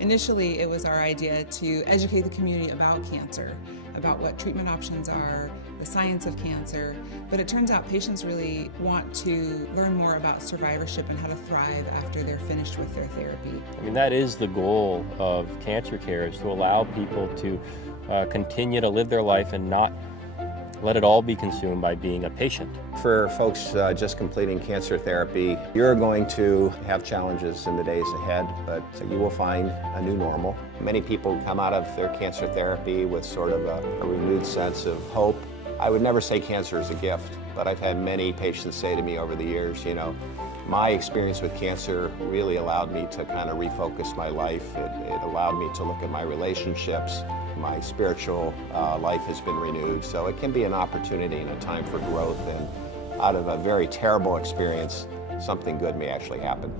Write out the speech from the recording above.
Initially, it was our idea to educate the community about cancer, about what treatment options are, the science of cancer, but it turns out patients really want to learn more about survivorship and how to thrive after they're finished with their therapy. I mean, that is the goal of cancer care, is to allow people to continue to live their life and not let it all be consumed by being a patient. For folks just completing cancer therapy, you're going to have challenges in the days ahead, but you will find a new normal. Many people come out of their cancer therapy with sort of a renewed sense of hope. I would never say cancer is a gift, but I've had many patients say to me over the years, you know, my experience with cancer really allowed me to kind of refocus my life. It allowed me to look at my relationships. My spiritual life has been renewed, so it can be an opportunity and a time for growth, and out of a very terrible experience, something good may actually happen.